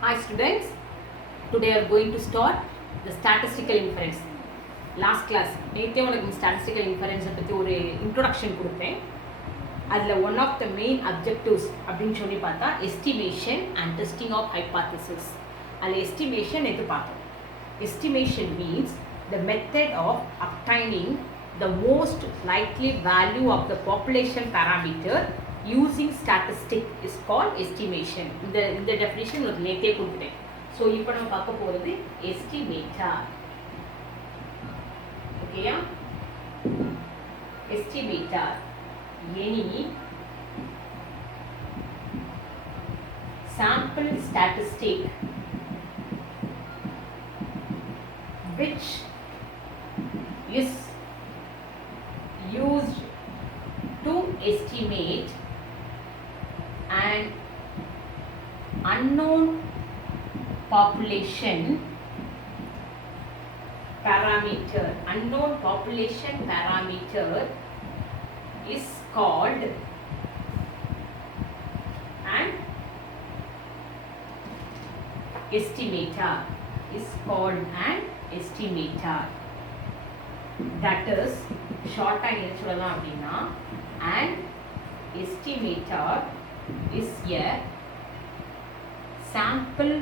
Hi students, today we are going to start the statistical inference. Last class, நேற்றே உனக்கு statistical inference பற்றி ஒரு introduction கொடுத்தேன். அதில் one of the main objectives அப்படின்னு சொல்லி பார்த்தா estimation and testing of hypothesis. அதில் estimation எது பார்த்தோம். Estimation means the method of obtaining the most likely value of the population parameter using statistic is called estimation. இந்த definition ஒரு நேற்றே கொடுத்துட்டேன். ஸோ இப்போ நம்ம பார்க்க போகிறது estimator. ஓகேயா? Estimator, any sample statistic which is used to estimate an unknown population parameter. Unknown population parameter is called an estimator. Is called an estimator. That is short and என்ன சொல்லலாம் அப்படின்னா an estimator is a sample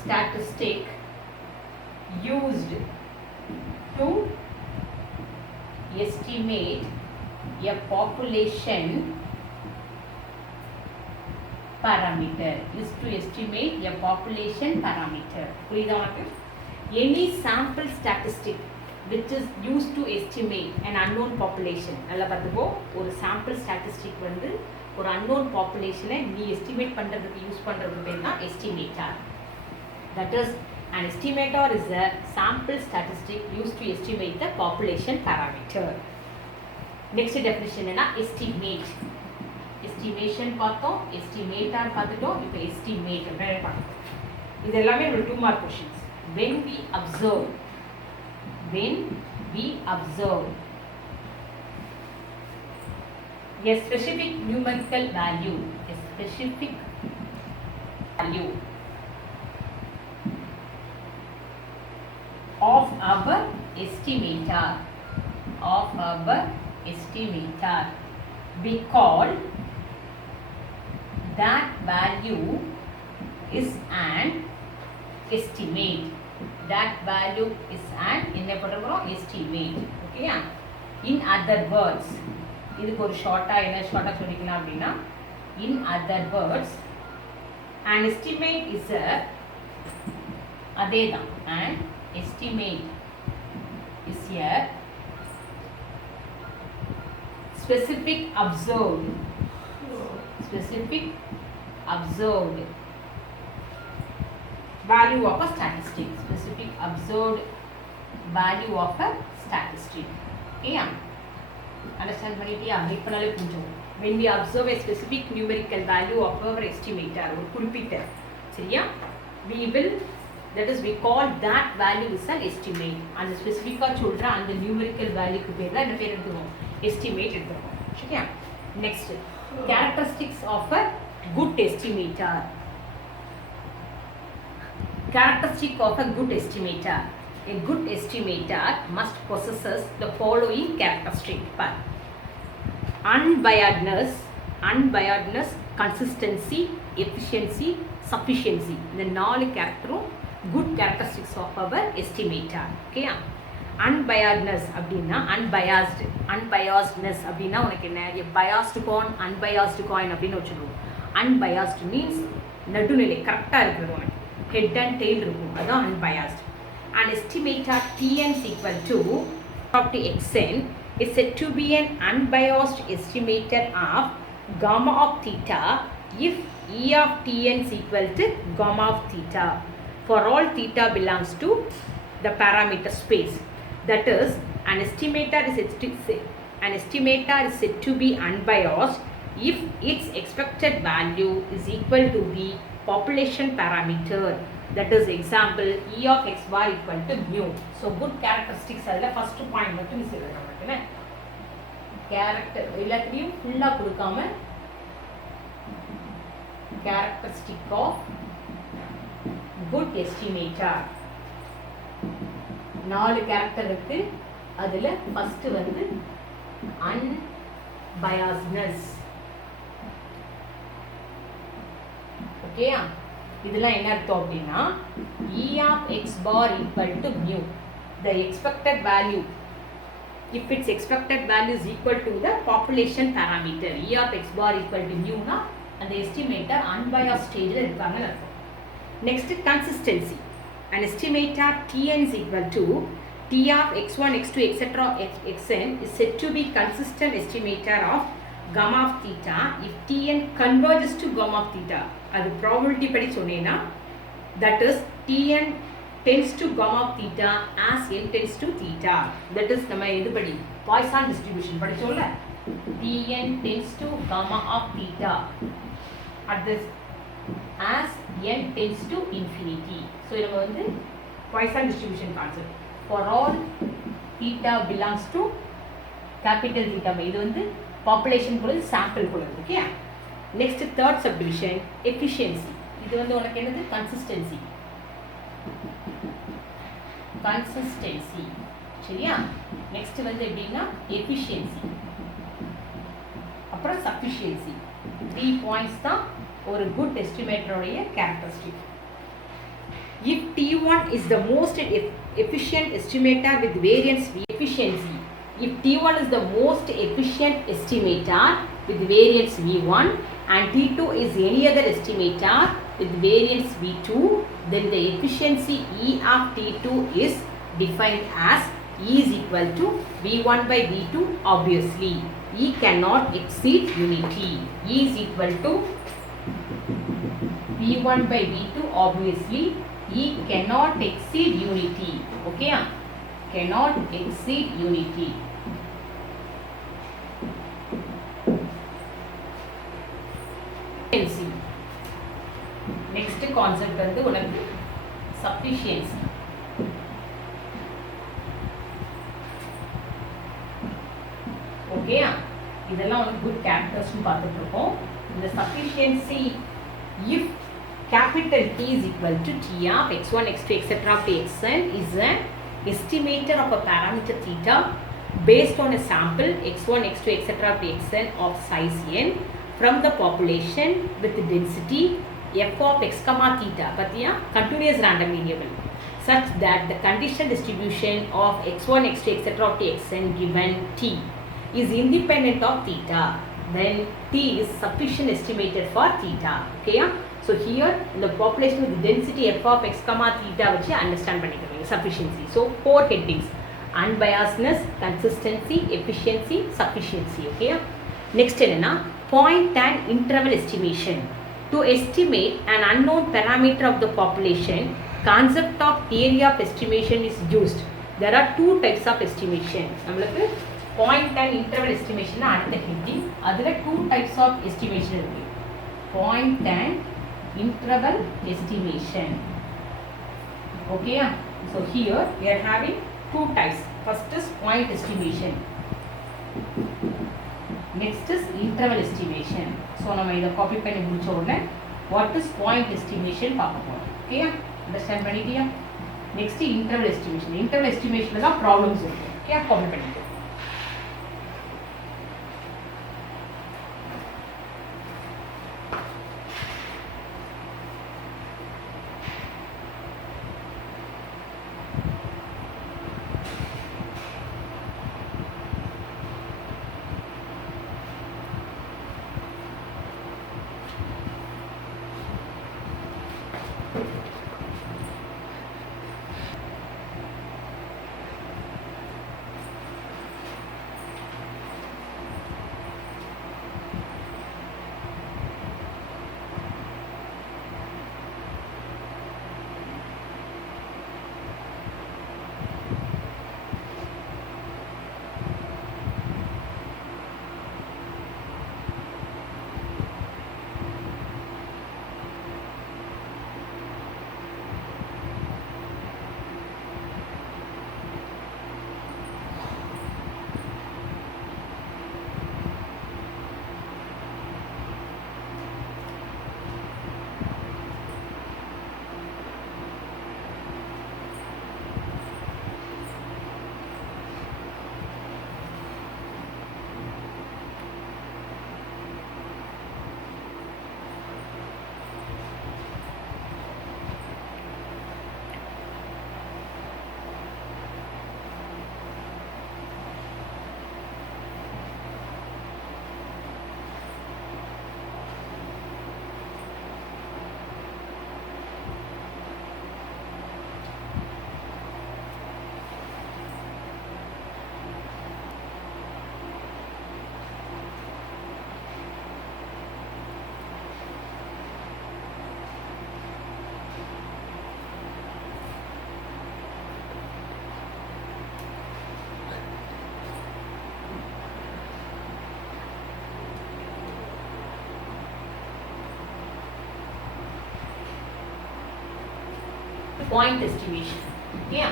statistic used to estimate a population parameter. Is to estimate a population parameter. புரியுதா உனக்கு? Any sample statistic which is used to estimate an unknown population. நல்லா பார்த்துக்கோ, ஒரு sample statistic வந்து ஒரு unknown population-ஐ நீ estimate பண்ணுறதுக்கு யூஸ் பண்ணுறது பேர் தான் estimator. That is, an estimator is a sample statistic used to estimate the population parameter. Next definition என்ன? Estimate. Estimation பார்த்தோம், estimator பார்த்துட்டோம், இப்போ estimate பார்த்தோம். இது எல்லாமே ஒரு 2 mark questions. When we observe a specific numerical value, of our estimator, we call that value is an estimate. That value is an என்ன பண்ணுறோம்? estimate. ஓகேயா? in other words, இதுக்கு ஒரு என்ன ஷார்ட்டாக சொல்லிக்கலாம் அப்படின்னா, in other words, an estimate is a அதே தான் an estimate is a specific observed value of a statistic. Specific observed value of a statistic. Okay? Understand பண்ணிட்டியா? இப்பனாலே புரிஞ்சும். When we observe a specific numerical value of our estimator, ஒரு குறிப்பிட்ட, சரியா? We will, that is we call that value is an estimate. அந்த ஸ்பெசிஃபிக்காக சொல்கிற அந்த numerical வேல்யூக்கு பேர் தான் என்ன பேர் எடுத்துக்கணும்? Estimate எடுத்துக்கணும். சரியா? Next, characteristics of a good estimator. Characteristic of a good estimator. A good estimator must possess the following characteristic. Unbiasedness, consistency, efficiency, sufficiency. The 4 characteristic good characteristics of our estimator. Okay? Unbiasedness அப்படின்னா unbiasedness அப்படின்னா உனக்கு என்ன? biased coin, unbiased coin அப்படின்னு வச்சுருவோம். Unbiased means நடுநிலை கரெக்டாக இருக்கிறது உனக்கு, head and tail இருக்கும், அதுதான் unbiased. An estimator Tn is equal to xn is said to be an unbiased estimator of gamma of theta if E of Tn is equal to gamma of theta for all theta belongs to the parameter space. That is, an estimator is said to be unbiased if its expected value is equal to the population parameter. That is, example, E of x bar equal to mu. So, good characteristics அதில் first point மட்டும் சொல்லுங்க மட்டுமே. Character எல்லாத்தையும் ஃபுல்லாக கொடுக்காம characteristic of good estimator. 4 கேரக்டர் இருக்கு. அதுல ஃபர்ஸ்ட் வந்து unbiasedness. ஓகேயா? இதெல்லாம் என்ன அர்த்தம் அப்படின்னா E of x bar equal to mu, the expected value, if its expected value is equal to the population parameter, E of x bar equal to mu na and the estimator unbiased stage la irukanga அர்த்தம். Next, consistency. An estimator Tn is equal to T of x1, x2, etc. xn is said to be consistent estimator of gamma of theta if Tn converges to gamma of theta. அது probability படி சொன்னேன்னா that is Tn tends to gamma of theta as n tends to theta. That is நம்ம எது படி Poisson distribution படிச்சோம்ல. Tn tends to gamma of theta at this as n tends to infinity. So நம்ம வந்து Poisson distribution concept. For all theta belongs to capital theta. இது வந்து population கூட sample கூட okay. Next, third subdivision, efficiency. இது வந்து உனக்கு என்னது consistency. Consistency. சரியா? Next வந்து எப்படின்னா efficiency. அப்புறம் sufficiency. 3 points தான் ஒரு good estimator உடைய characteristic. If T1 is the most efficient estimator with variance V, efficiency. If T1 is the most efficient estimator with variance V1 and T2 is any other estimator with variance V2, then the efficiency E of T2 is defined as E is equal to V1 by V2 obviously. E cannot exceed unity. E is equal to V1 by V2 obviously. E cannot exceed unity. Okay? Cannot exceed unity. Next concept வந்து உனக்கு sufficiency. ஓகேயா? இதெல்லாம் வந்து good characters னு பார்த்துட்டு இருக்கோம். இந்த sufficiency if capital T is equal to T of x1, x2, etc. to xn is an estimator of a parameter theta based on a sample x1, x2, etc. to xn of size n from the population with density f of x comma theta, patiya continuous random variable, such that the conditional distribution of x1, x2, etc. to xn given T is independent of theta. Then T is sufficient estimated for theta. Okay? So here the population with density f of x comma theta which you understand பண்ணிக்கோங்க sufficiency. So 4 headings: unbiasedness, consistency, efficiency, sufficiency. Okay? Next என்னன்னா point and interval estimation. To estimate an unknown parameter of the population, concept of theory of estimation is used. There are 2 types of estimation. நம்மளுக்கு point and interval estimation அடுத்த heading. அதுல 2 types of estimation இருக்கு. Point and interval estimation. Okay? So here we are having 2 types. First is point estimation. Next is interval estimation. So நம்ம இத காப்பி பண்ணி முடிச்ச உடனே what is point estimation பார்க்க போறோம். Okay? Understand பண்ணிட்டியா? Next interval estimation. Interval estimationல தான் problems இருக்கு. Okay? காப்பி பண்ணிக்கோ. point estimation. Okay.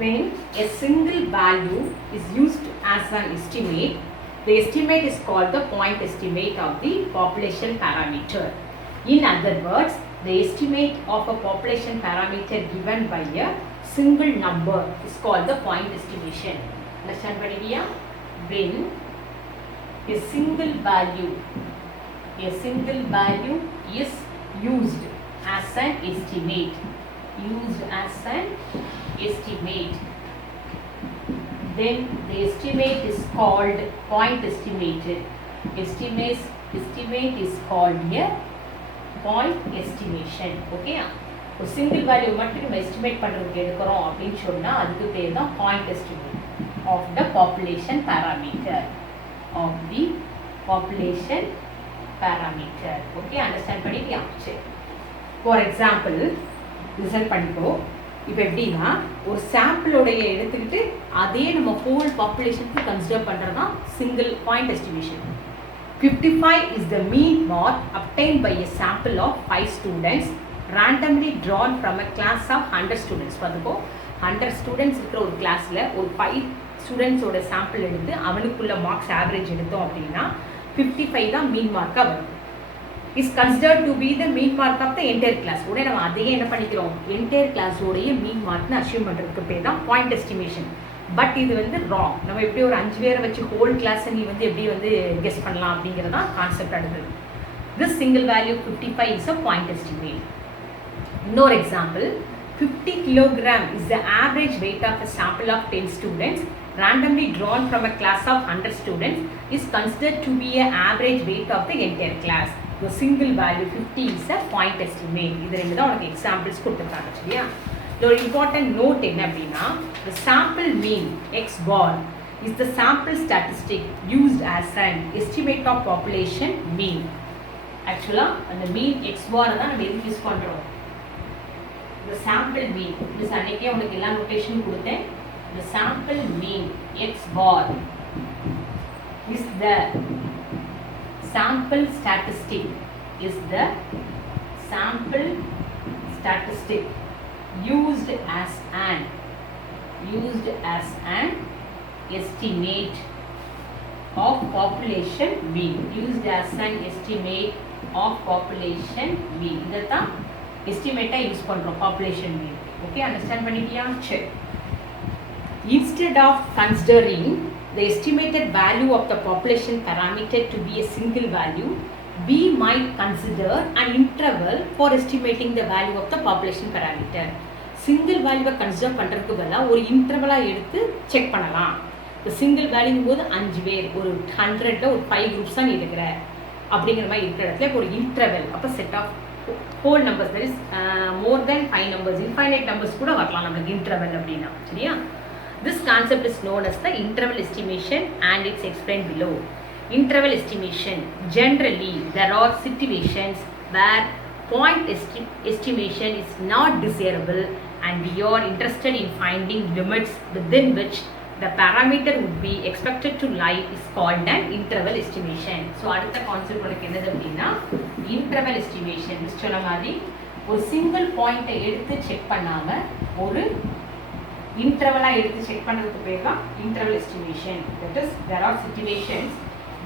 When a single value is used as an estimate, the estimate is called the point estimate of the population parameter. In other words, the estimate of a population parameter given by a single number is called the point estimation. Understand Padivya? When a single value is used as an estimate, then the estimate is called point estimate. Estimate is called a point estimation. Okay? ஒரு single value மட்டும் நம்ம எஸ்டிமேட் பண்ணுறதுக்கு எடுக்கிறோம் அப்படின்னு சொன்னால் அதுக்கு பேர் தான் point estimate of the population parameter. Okay, understand பண்ணிட்டியா? சரி, ஃபார் எக்ஸாம்பிள் லிசன் பண்ணிக்கோ. இப்போ எப்படின்னா ஒரு சாம்பிளோடைய எடுத்துக்கிட்டு அதே நம்ம ஹோல் பாப்புலேஷனுக்கு கன்சிடர் பண்ணுறது தான் single point estimation. 55 is the mean mark obtained by a sample of 5 students randomly drawn from a class of 100 students. பார்த்துக்கோ, 100 ஸ்டூடெண்ட்ஸ் இருக்கிற ஒரு கிளாஸில் ஒரு 5 ஸ்டூடெண்ட்ஸோட சாம்பிள் எடுத்து அவனுக்குள்ள மார்க்ஸ் ஆவரேஜ் எடுத்தோம் அப்படின்னா 55 தான் மீன் மார்க்காக வரும். Is considered to be the mean mark of the entire class. உடனே நம்ம அதையே என்ன பண்ணிக்கிறோம், என்டையர் கிளாஸோடைய மீன் மார்க்னு அசியூம் பண்ணுறதுக்கு பேர் தான் பாயிண்ட் எஸ்டிமேஷன். பட் இது வந்து ராங். நம்ம எப்படி ஒரு 5 பேரை வச்சு ஹோல் கிளாஸை நீ வந்து எப்படி வந்து கெஸ் பண்ணலாம் அப்படிங்கிறது தான் கான்செப்ட் அடுத்தது. This single value 55 is a point estimate. இன்னொரு எக்ஸாம்பிள், 50 kilogram is the average weight of a sample of 10 students randomly drawn from a class of 100 students is considered to be an average weight of the entire class. The single value 50 is a point estimate. இது ரெண்டு தான் உனக்கு எக்ஸாம்பிள்ஸ் கொடுத்துருக்காங்க. சரியா? ஒரு important note என்ன அப்படின்னா, the sample mean x bar is the sample statistic used as an estimate of population mean. ஆக்சுவலாக அந்த மீன் எக்ஸ் பாரை தான் நம்ம எதுக்கு யூஸ் பண்ணுறோம், the sample mean. மிஸ் அன்னைக்கே உனக்கு எல்லா நோட்டேஷனும் கொடுத்தேன். the sample mean x bar is the sample statistic used as an estimate of population mean. இதைத்தான் எஸ்டிமேட்டாக யூஸ் பண்ணுறோம் பாப்புலேஷன் மீன். ஓகே, அண்டர்ஸ்டாண்ட் பண்ணிட்டியா? சரி. Instead of considering the estimated value of the population parameter to be a single value, we might consider an interval for estimating the value of the population parameter. Single வேல்யூவை கன்சிடர் பண்ணுறதுக்கு பதிலாக ஒரு இன்டர்வலாக எடுத்து செக் பண்ணலாம். இப்போ சிங்கிள் வேல்யூங்கும் போது 5 பேர், ஒரு 100ல் ஒரு 5 குரூப்ஸ் தான் இருக்கிற அப்படிங்கிற மாதிரி இருக்கிற இடத்துல இப்போ ஒரு இன்டர்வல், அப்போ set of whole numbers, that is more than 5 numbers, infinite numbers கூட வரலாம் நம்மளுக்கு இன்டர்வல் அப்படின்னா. சரியா? This concept is known as the interval estimation and it's explained below. Interval estimation. Generally, there are situations where point estimation is not desirable and we are interested in finding limits within which the parameter would be expected to lie is called an interval estimation. So, அடுத்த கான்செப்ட் உனக்கு என்னது அப்படின்னா interval estimation. சொன்ன மாதிரி ஒரு சிங்கிள் பாயிண்ட்டை எடுத்து செக் பண்ணாமல் ஒரு இன்டர்வலாக எடுத்து செக் பண்ணுறதுக்கு பேர் தான் interval estimation. That is there are situations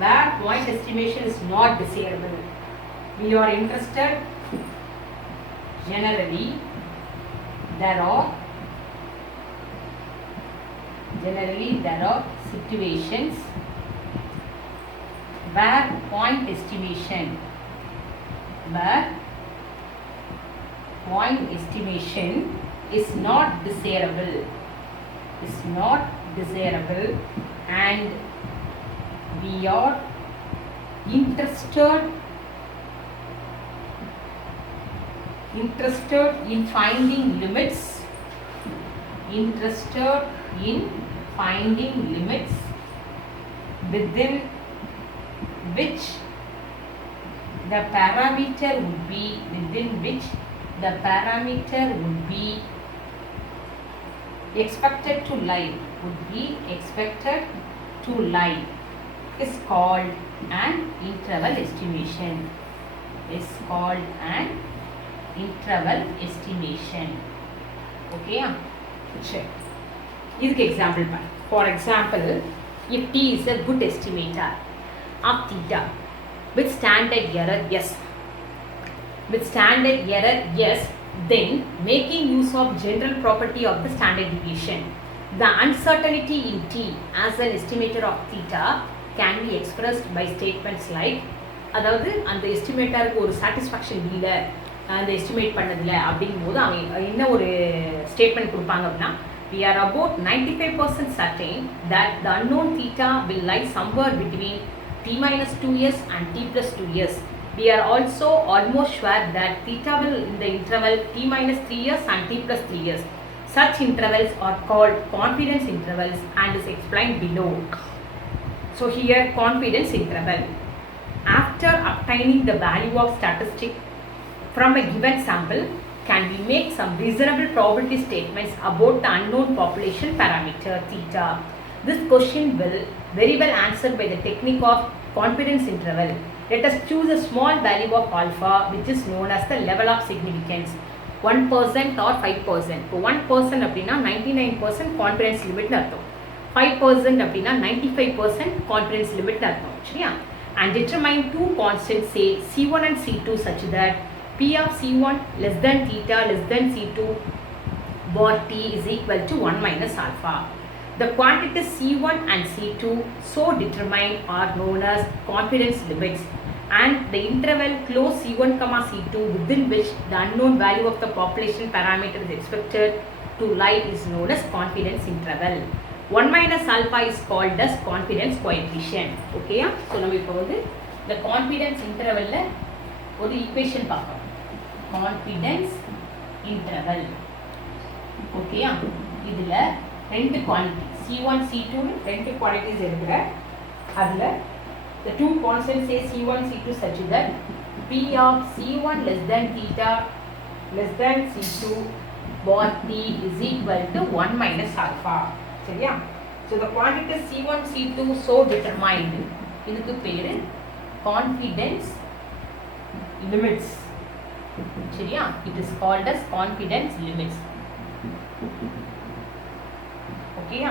where point estimation is not desirable. We are interested generally there are situations where point estimation is not desirable and we are interested in finding limits within which the parameter would be expected to lie is called an interval estimation. is called an interval estimation. Okay, check. இதுக்கு example பாரு. For example, if t is a good estimator of theta with standard error yes, then making use of general property of the standard deviation, the uncertainty in t as an estimator of theta can be expressed by statements like, அதாவது அந்த எஸ்டிமேட்டருக்கு ஒரு சாட்டிஸ்ஃபேக்ஷன் இல்லை அந்த எஸ்டிமேட் பண்ணதில்லை அப்படிங்கும்போது அவங்க என்ன ஒரு ஸ்டேட்மெண்ட் கொடுப்பாங்க அப்படின்னா, we are about 95% certain that the unknown theta will lie somewhere between t minus 2 years and t plus 2 years. We are also almost sure that theta will in the interval t minus 3 years and t plus 3 years. Such intervals are called confidence intervals and is explained below. So here confidence interval. After obtaining the value of statistic from a given sample, can we make some reasonable probability statements about the unknown population parameter theta? This question will very well answered by the technique of confidence interval. Let us choose a small value of alpha which is known as the level of significance, 1% or 5%. இப்போ 1% அப்படின்னா 99% கான்ஃபிடன்ஸ் லிமிட்னு அர்த்தம், 5% அப்படின்னா 95% கான்ஃபிடன்ஸ் லிமிட்னு அர்த்தம். சரியா? And determine two constants say C1 and C2 such that P of C1 less than theta less than C2 bar T is equal to 1 minus alpha. The quantities C1 and C2 so determined are known as confidence limits, and the interval close C1 comma C2 within which the unknown value of the population parameter is expected to lie is known as confidence interval. 1 minus alpha is called as confidence coefficient. Okay, so நம்ம இப்போ வந்து the confidence interval ஒரு equation பார்ப்போம். confidence interval. Okay, இதுல ரெண்டு quantity C1 C2 ரெண்டு quantities இருக்குற, அதுல the two constants say C1 C2 such that P of C1 less than theta less than C2 bar T is equal to 1 minus alpha. சரியா? So the quantity C1 C2 so determined, இதுக்கு பேரு confidence limits. சரியா? It is called as confidence limits. Okay,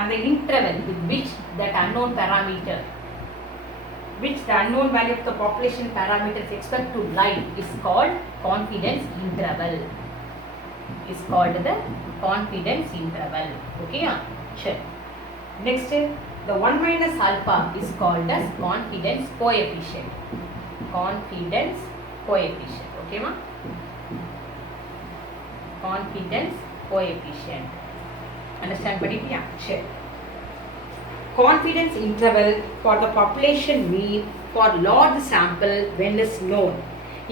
and the interval with which that unknown parameter, which the unknown value of the population parameter is expected to lie is called confidence interval. Is called the confidence interval. Okay, sure. Next, the 1 minus alpha is called as confidence coefficient. Confidence coefficient. Okay, ma? Confidence coefficient. Understand? Padipya? Sure. Confidence interval for the population mean for large sample when is known.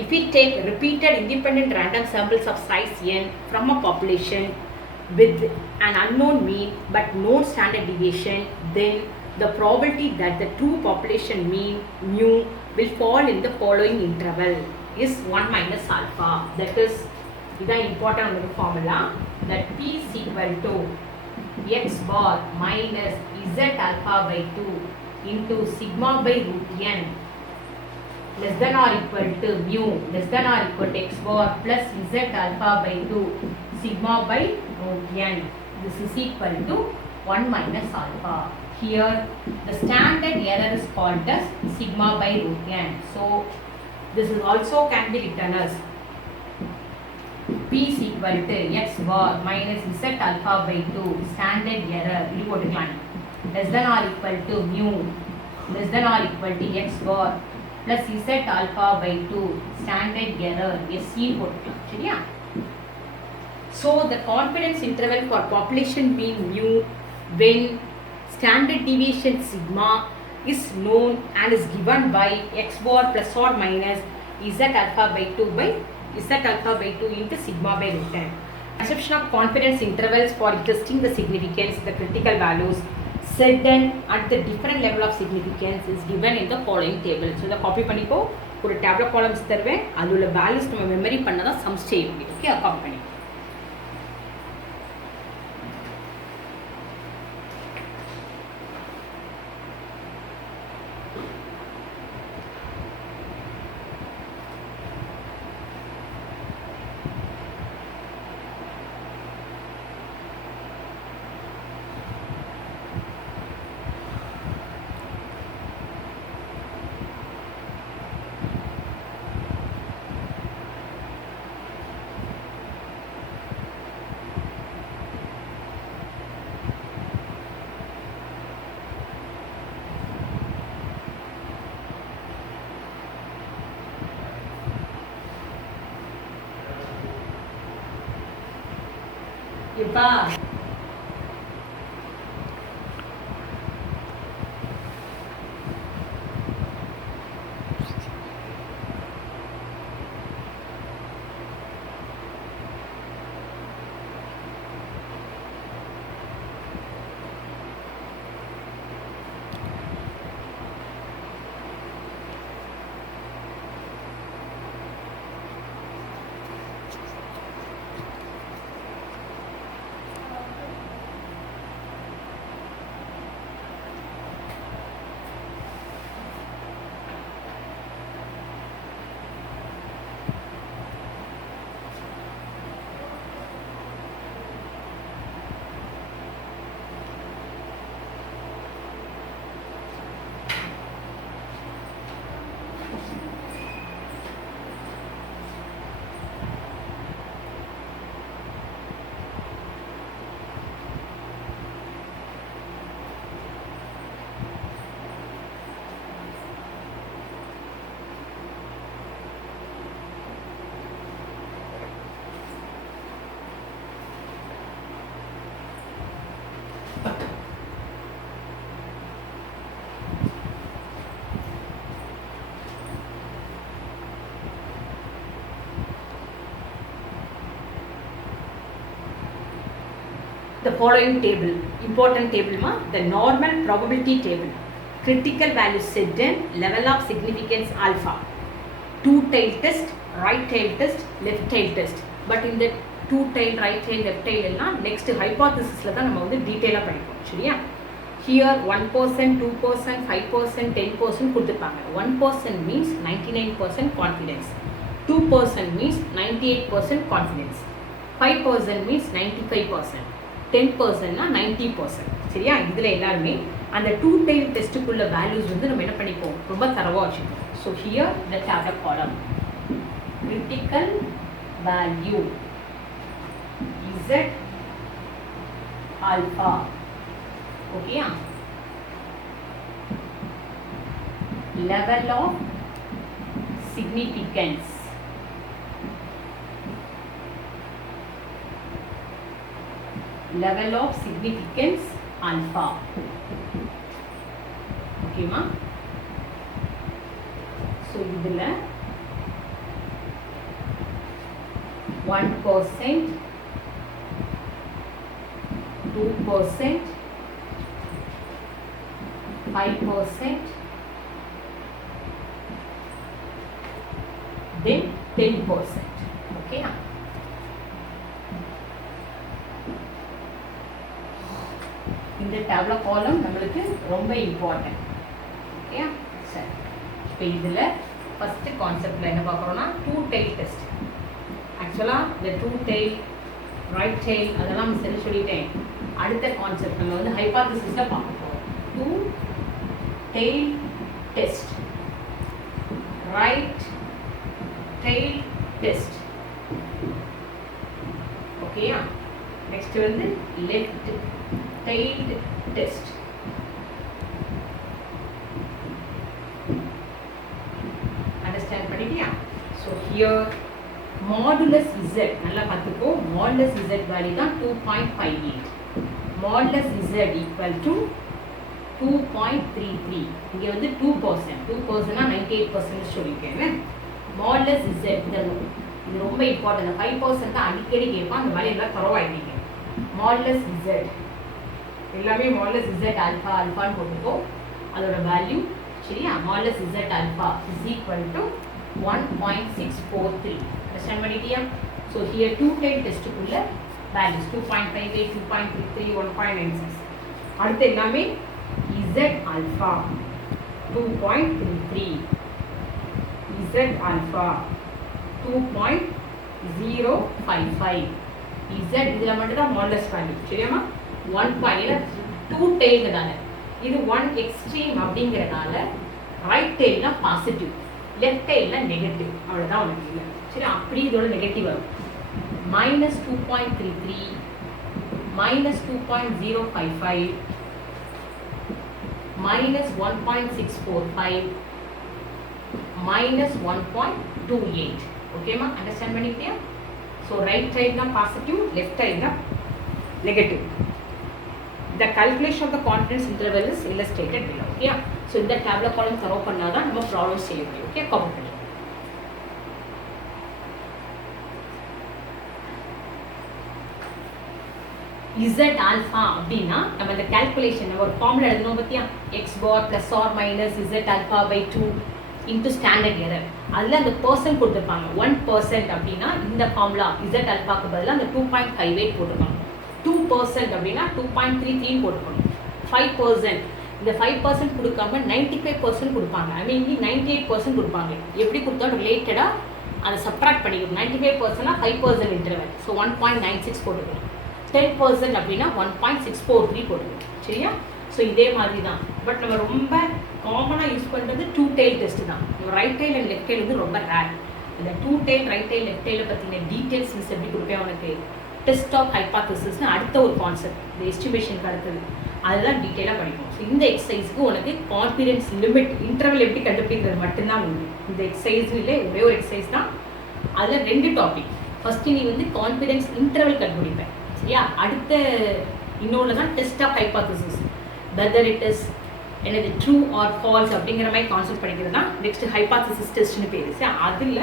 If we take repeated independent random samples of size n from a population with an unknown mean but known standard deviation, then the probability that the true population mean mu will fall in the following interval is 1 minus alpha. That is, this is important formula, that P is equal to x bar minus z alpha by 2 into sigma by root n less than or equal to mu less than or equal to x bar plus z alpha by 2 sigma by root n. This is equal to 1 minus alpha. Here the standard error is called as sigma by root n. So this is also can be written as P is equal to x bar minus z alpha by 2 standard error less than or equal to mu less than or equal to x bar plus z alpha by 2 standard error SE போட்டுக்கலாம். சரியா? So the confidence interval for population mean mu when standard deviation sigma is known and is given by x bar plus or minus z alpha by 2 by z alpha by 2 into sigma by root n. Conception of confidence intervals for testing the significance, the critical values set at the different level of significance is given in the following table. So the copy பண்ணிக்கோ, ஒரு table columns தருவேன், அதில் உள்ள வேல்யூஸ் நம்ம மெமரி பண்ணதான் சம்ஸ் செய்ய முடியும். Okay, copy பண்ணி சரிப்பா. The following table, important table ma, the normal probability table, critical value set in, level of significance alpha, two tail test, right tail test, left tail test. But in the two tail, right tail, left tail எல்லாம் next hypothesis ல தான் நம்ம வந்து டீடைலா படிப்போம். சரியா? Here 1%, 2%, 5%, 10% கொடுத்துருப்பாங்க. 1% means 99% confidence. 2% means 98% confidence. 5% means 95%. 10%னா 90%. சரியா? இதில் எல்லாருமே அந்த டூ டெயில் டெஸ்ட்டுக்குள்ள வேல்யூஸ் வந்து நம்ம என்ன பண்ணிப்போம், ரொம்ப தரவாக வச்சுப்போம். So here the data column critical value z alpha. ஓகேயா? Level of significance, level of significance alpha. Okay ma? So idhula 1%, 2%, 5%, then 10%. Okay? இந்த டேப்ல காலம் நம்மளுக்கு ரொம்ப இம்பார்ட்டன்ட். ஓகே சரி, இப்போ இதில் ஃபஸ்ட்டு கான்செப்டில் என்ன பார்க்குறோன்னா டூ டெயில் டெஸ்ட். ஆக்சுவலாக இந்த டூ டெயில் ரைட் டெயில் அதெல்லாம் சரி சொல்லிட்டேன். அடுத்த கான்செப்ட் நம்ம வந்து ஹைபாத்தசிஸில் பார்க்க போகிறோம். Two tail test, right tail test. ஓகேயா? நெக்ஸ்ட் வந்து லெஃப்ட் tailed test. Understand பண்ணிட்டியா? So here modulus z நல்லா பார்த்துக்கோ. modulus z value தான் 2.58. modulus z equal to 2.33. இங்கே வந்து 2%. 2%னா 98% சொல்லியிருக்கேன். modulus z இது ரொம்ப இம்பார்ட்டன்ட். 5% தான் அடிக்கடி கேட்பான். அந்த மாதிரி எல்லாம் பரவாயில்லைங்க. modulus z எல்லாமே modulus z alpha alphaன்னு போட்டுக்கோ. அதோட வேல்யூ சரியா? modulus z alpha is equal to 1.643. Understand பண்ணிட்டியா? ஸோ ஹியர் டூ டைல் டெஸ்ட்டுக்குள்ள வேல்யூஸ் 2.58, 2.33, 1.96. அடுத்து எல்லாமே z alpha 2.33, z alpha 2.055. z இதில் மட்டும்தான் modulus வேல்யூ சரியாமா? 1. டூ டெயில் தானே, இது 1 எக்ஸ்ட்ரீம் அப்படிங்கிறனால ரைட் டெயில்னா பாசிட்டிவ், லெஃப்ட் டெயில்னா நெகட்டிவ். அவ்வளோதான் உனக்கு இல்லை சரி. அப்படி இதோட நெகட்டிவ் வரும். -2.33, -2.055, -1.645, -1.28. ஓகேமா? அண்டர்ஸ்டாண்ட் பண்ணிக்கிட்டியா? ஸோ ரைட் சைடு தான் பாசிட்டிவ், லெஃப்ட் சைடு தான் negative. The calculation of the confidence interval is illustrated below. Okay, so இந்த tabular column thorough பண்ணாதான் நம்ம problem செய்ய முடியும். Okay, copy பண்ணி Z alpha அப்படின்னா நம்ம இந்த calculation ஒரு formula எழுதணும் பத்தியா x bar plus or minus Z alpha by 2 into standard error. அதில் அந்த பர்சன்ட் கொடுத்துருப்பாங்க 1% அப்படின்னா இந்த ஃபார்முலா Z alphaக்கு பதிலாக அந்த 2.58 போட்டிருப்பாங்க. 2% அப்படின்னா 2.33 போட்டுக்கணும். 5% இந்த 5% கொடுக்காம 95% கொடுப்பாங்க. ஐ மீன் 98% கொடுப்பாங்க. எப்படி கொடுத்தாலும் ரிலேட்டடாக அதை சப்ராக்ட் பண்ணிக்கணும். 95%னா 5% இன்டர்வல், ஸோ 1.96 போட்டுக்கணும். 10% அப்படின்னா 1.643 போட்டுக்கணும். சரியா? ஸோ இதே மாதிரி தான். பட் நம்ம ரொம்ப காமனாக யூஸ் பண்ணுறது 2 tail டெஸ்ட் தான். Right tail and left tail வந்து ரொம்ப ரேர். இந்த 2 tail ரைட் டெயில் லெஃப்ட் டெயிலை பற்றின டீட்டெயில்ஸ் மிஸ் எப்படி கொடுப்பேன் உனக்கு டெஸ்ட் ஆஃப் ஹைபாத்தசிஸ்னு அடுத்த ஒரு கான்செப்ட், இந்த எஸ்டிமேஷனுக்கு அடுத்தது அதெல்லாம் டீட்டெயிலாக படிக்கும். ஸோ இந்த எக்ஸசைஸ்க்கு உனக்கு கான்ஃபிடன்ஸ் லிமிட் இன்டர்வல் எப்படி கண்டுபிடிக்கிறது மட்டும்தான் உண்டு. இந்த எக்ஸசைஸ்ல ஒரே ஒரு எக்ஸசைஸ் தான், அதில் 2 டாபிக். ஃபஸ்ட்டு நீ வந்து கான்ஃபிடன்ஸ் இன்டர்வல் கண்டுபிடிப்பேன். சரியா? அடுத்த இன்னொன்று தான் test of hypothesis, whether it is என்னது ட்ரூ ஆர் ஃபால்ஸ் அப்படிங்கிற மாதிரி கான்செப்ட் படிக்கிறது தான் நெக்ஸ்ட் ஹைபாத்தசிஸ் டெஸ்ட்னு பேர். சரி, அதில்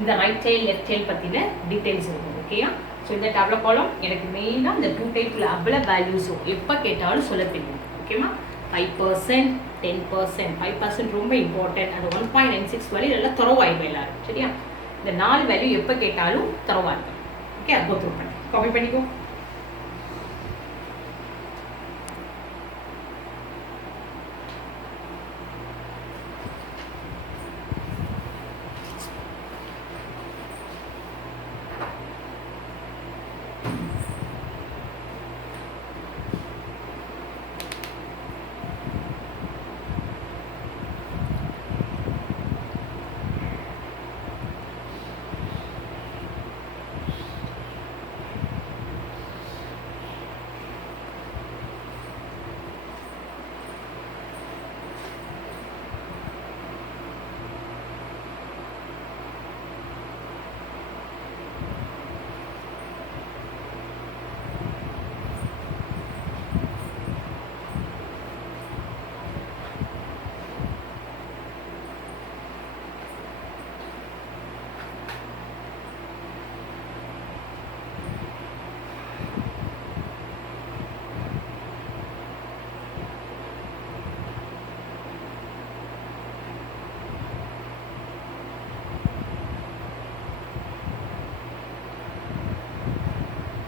இந்த ரைட் டெயில் லெஃப்ட் டெயில் பற்றின டீட்டெயில்ஸ் இருக்கும். ஓகேயா? ஸோ இந்த டேப்லெட் காலம் எனக்கு மெயினாக இந்த 2 டைப்பில் அவ்வளோ வேல்யூஸும் எப்போ கேட்டாலும் சொல்ல தெரியும். ஓகேமா? 5%, 10%, 5% ரொம்ப இம்பார்ட்டன்ட். அது 1.96 வரை எல்லாம் தரவாயிருக்கும் எல்லாரும். சரியா? இந்த 4 வேல்யூ எப்போ கேட்டாலும் தரவா இருக்கும். ஓகே, அது த்ரூ பண்ணி காப்பி பண்ணிக்கோ.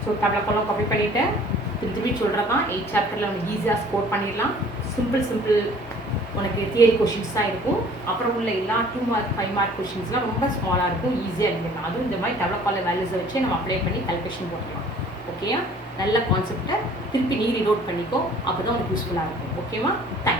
ஸோ டேப்லெட் காப்பி பண்ணிவிட்டேன். திருப்பி சொல்கிறதான் 8 சாப்டரில் உனக்கு ஈஸியாக ஸ்கோர் பண்ணிடலாம். சிம்பிள் உனக்கு தியரி கொஷின்ஸ் தான் இருக்கும். அப்புறம் உள்ள எல்லா 2 மார்க் 5 மார்க் கொஷின்ஸ்லாம் ரொம்ப ஸ்மாலாக இருக்கும், ஈஸியாக இருந்துக்கலாம். அதுவும் இந்த மாதிரி டெவலப் கால வேல்யூஸை வச்சு நம்ம அப்ளை பண்ணி கால்குலேஷன் போட்டுக்கலாம். ஓகேயா? நல்ல கான்செப்டை திருப்பி நீ ரீலோட் பண்ணிக்கோ, அப்போ தான் உனக்கு யூஸ்ஃபுல்லாக இருக்கும். ஓகேவா? தேங்க்ஸ்.